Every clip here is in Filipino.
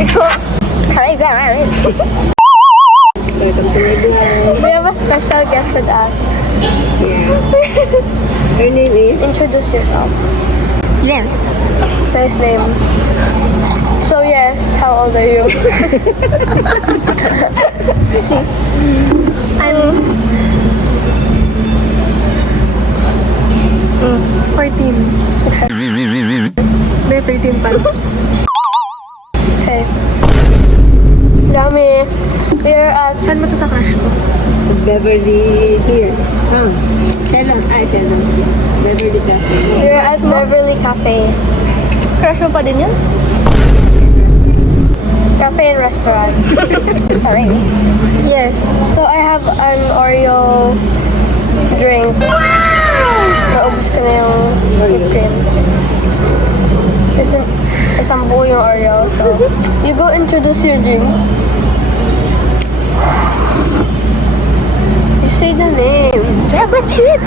Hi guys! We have a special guest with us. Yeah. Her name is? Introduce yourself. Yes. Nice name. So yes, how old are you? I'm 14. May 13 pa. Okay. Dami. We're at... Saan mo to sa crush ko? Beverly here. Shannon. Shannon. Beverly Cafe. We're at Beverly Cafe. Crush mo pa din yun? Cafe and restaurant. Sorry. Yes. So I have an Oreo drink. Naubos ko na yung whipped cream. Isang buo yung Oreo. So, you go introduce your drink. You say the name. Ba't chip?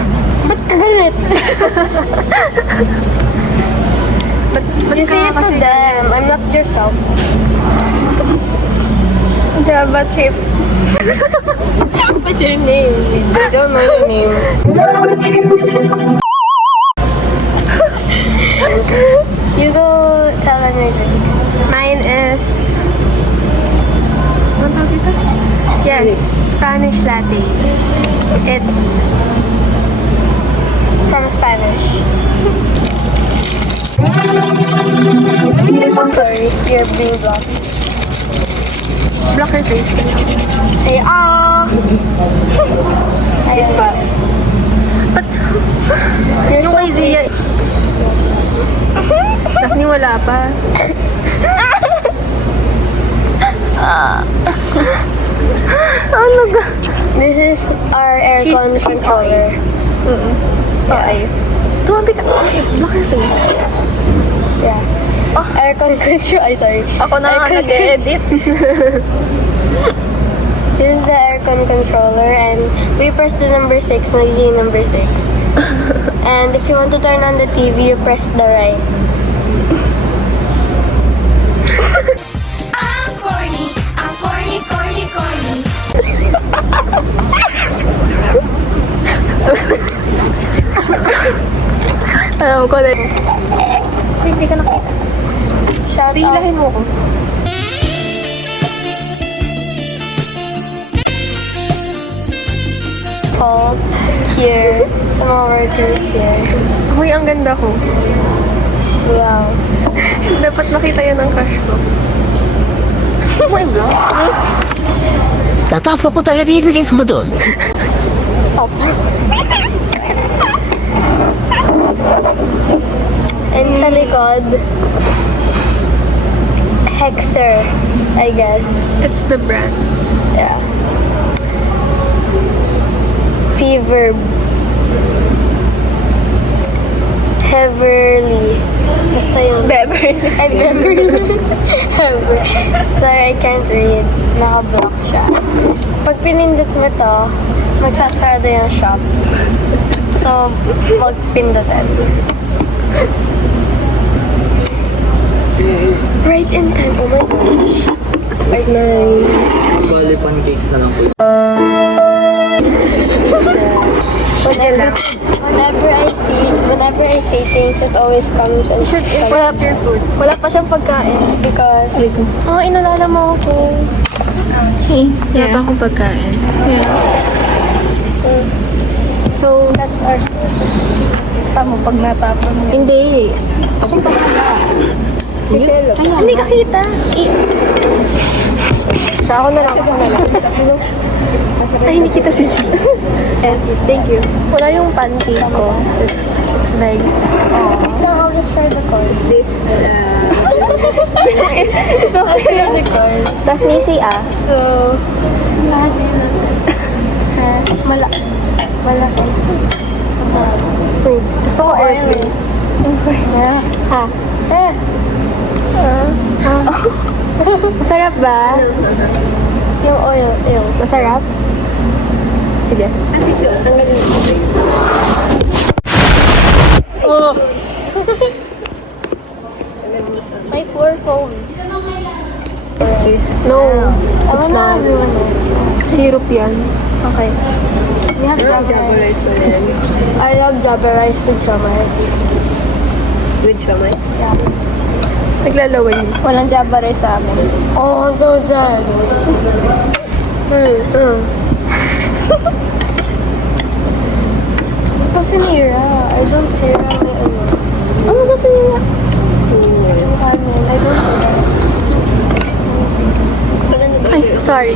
Ba't kagalit? You say it to them. I'm not yourself. Java chip. What's your name? I don't know your name. You go tell them your drink. Mine is... Ano tawag ito? Yes, Spanish latte. It's... From Spanish. Sorry, you're being blocked. Block your face. Say ah! Ayun ba? But... You're Yung so kay Zia... Daphne wala pa. Ano ga? This is our aircon She's controller. Okay. Tumabi ka. Okay, block your face. Yeah. Oh, aircon controller. Ay, sorry. Ako na nga Aircon nag-edit. This is the aircon controller and we press the number 6, magiging number 6. And if you want to turn on the TV, you press the right. I'm corny, corny. Alam ko din. Hindi ka nakita. Shout out. Hilahin mo ko. Called here. Some of our workers here. Uy, ang ganda ko. Wow. Dapat makita yan ng crush ko. Mo i-block? Tatapos ko talaga yung link mo doon. And sa likod, Hexer, I guess. It's the brand. Yeah. Fever. Heverly. Basta yung... Beverly. Ay, Beverly. Sorry, I can't read. Naka-block siya. Pag pinindot mo to, magsasarado yung shop. So, magpindutin. Right in time. Oh my gosh. It's my... Bali pancakes na lang po. Whenever I say things, it always comes and should Wala your food. wala pa siyang pagkain because inalala mo ako. Wala pa akong pagkain. So that's our Tama pag natapon mo. hindi. Ako pa si Shelo. Hindi ka kita. Sa ako na lang. Ay, hindi kita sisi. Yes, thank you. Wala yung pancake ko. It's very sad. No, I'll just try the course. This, It's okay on the course. Tas nisi So, malaki. Wait, gusto ko oil eh. Ha? Masarap ba? Yung oil, yung masarap? Sige. Oh! My poor phone. No, it's not. Syrup yan. Okay. We have Sarap Java Java rice. rice ko yan. I love Java rice with siomai. With siomai. Yeah. Naglalaway. Walang Java rice sa amin. Oh, so sad. Kasi nira. I don't sira may ano. Ano kasi nira? Yung kanin. I don't sira. Ay, sorry.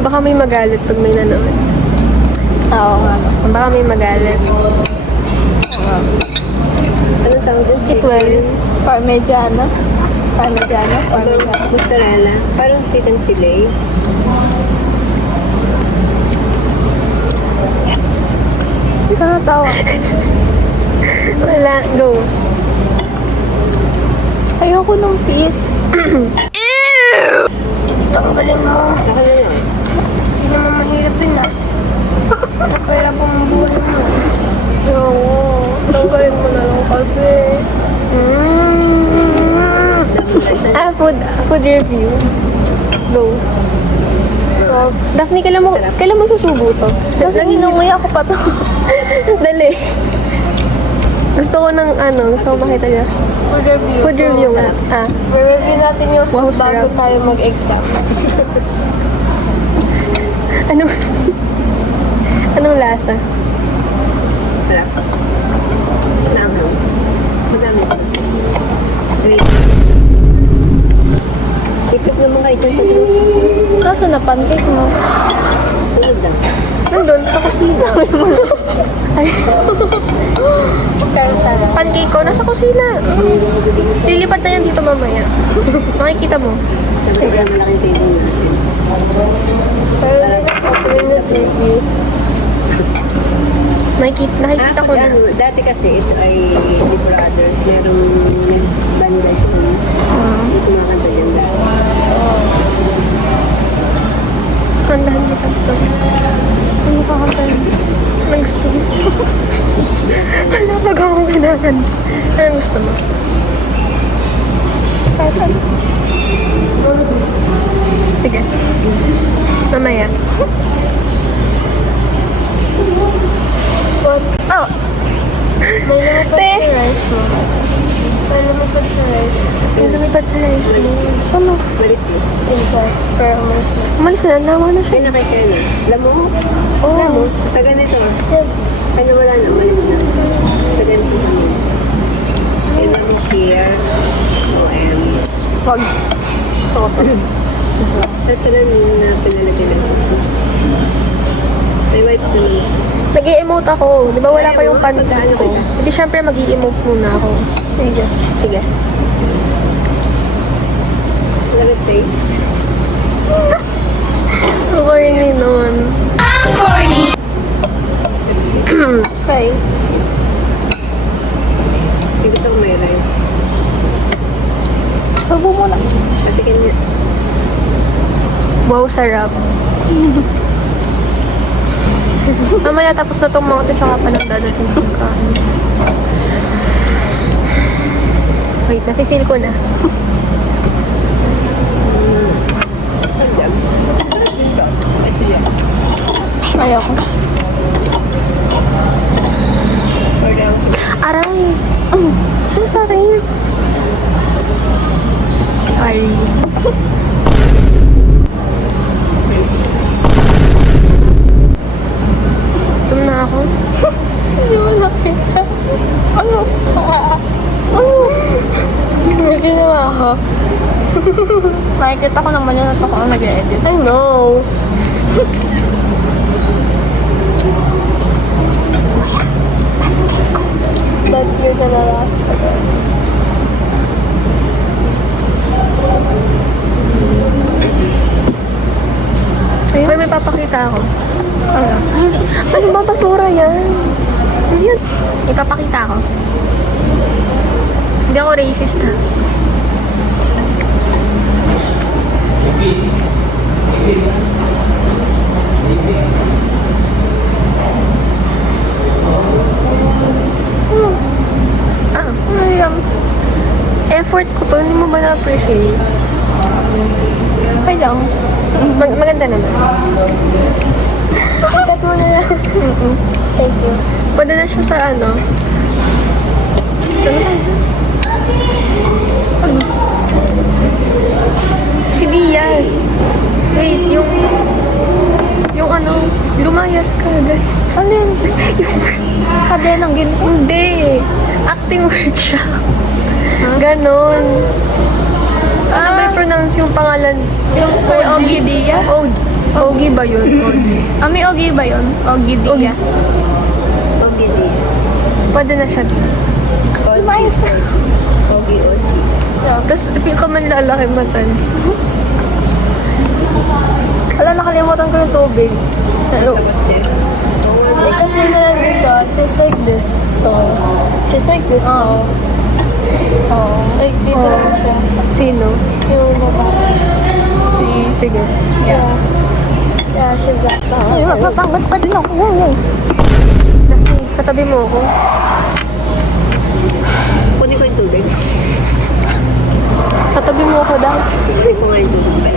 Baka may magalit pag may nanood. Oo nga. Baka may magalit. Anong tawag doon? It will. Parmigiano. Parmigiano. Parmigiano. Mozzarella. Parang chicken fillet. Hindi ka natawa. Wala. Go. Ayoko ng fish. Hindi tanggalin mo. Ako na yun. Hindi naman mahirap yun ah. Napahirap ang buhay mo. Oo. Tanggalin mo na lang kasi. Food review. Go. So, Daphne, kailan mo susubo to? kasi inunguya ako pa to. Dali. Gusto ko gusto ko makita niya. Food review. Food So, review nga. I-review natin yung Wow, food bago sarap. tayo mag-exam. Anong lasa? Sarap. Naanghang. Madami. Wait. Sikap naman kayo dyan sa group. Kaso na pancake mo. Sunod lang. Nandun, sa kusina. Ay, Pero sarap. pancake ko, nasa kusina. Lilipat na yan dito mamaya. Makikita mo. Sabi ko malaking table natin. Pero minute review. Nakikita ko na. Dati kasi ito ay The Brothers. Merong banda ito. Kumakanta dyan dati. Kandahan kita gusto. Ano ka kandahan? Gusto mo? Wala pag akong kinakan. Ano gusto mo? Kasan? Sige. Mamaya. What? Oh! May lumipad Te! sa rice mo. May lumipad sa rice mo. May lumipad sa rice mo. Ano? Malis na. Inside. Pero umalis na. Umalis na, nawa na siya. Ay, nakakaya na. Alam mo? Oo. Alam mo? Sa ganito. Yan. Ay, nawala na. Umalis na. Sa ganito kami. And I'm here. OM. Wag. Soto. Ito lang yung pinalagyan ng system. May wipes naman. Nag-i-emote ako. Di ba wala pa yung pancake ko? Hindi, syempre mag-i-emote muna ako. Sige. Sige. Let it taste. Corny nun. I'm corny. Okay. Hindi gusto ko may rice. Subo mo na. Patikin niya. Wow, sarap. Mamaya tapos na itong mga ito, tsaka pa nang dadating yung kain. Wait, nafe-feel ko na. Ayoko. Aray! Ang sakit! Sorry. Gutom na ako. Hindi mo nakita. Ano? Ano? May ginawa ako. Makikita ko naman yun at ako ang nag-edit. I know. But you're gonna laugh. Hoy, may papakita ako. Ano? Ano ba basura yan? Ano yun? Ipapakita ako. Hindi ako racist ha. Ah, Ayam. effort ko to, hindi mo ba na-appreciate? Okay lang. Maganda naman. Ikat mo na lang. Thank you. Padala siya sa ano? Si Diaz. Wait, yung ano, lumayas ka, guys. Ano yun? Kadenang ginto. Hindi. Acting workshop. Ganon. Ano ba i-pronounce yung pangalan? Yung kay Ogie Diaz? Ogie ba yun? Ogie. May Ogie ba yun? Ogie Diaz. Ogie. Pwede na siya din. Lumayas na. Ogie. Tapos feel ko man lalaki matan. Wala, nakalimutan ko yung tubig. Hello. Sagot siya. Ikat mo na lang dito. She's like this. To. She's like this. To. Oh. Like dito lang siya. Sino? Yung babae. Sige. Yeah. Yeah, she's like that. Ay, magpapangbat pa din ako. Kasi katabi mo ako. Kunin ko yung tubig. Katabi mo ako daw. Kunin ko nga yung tubig.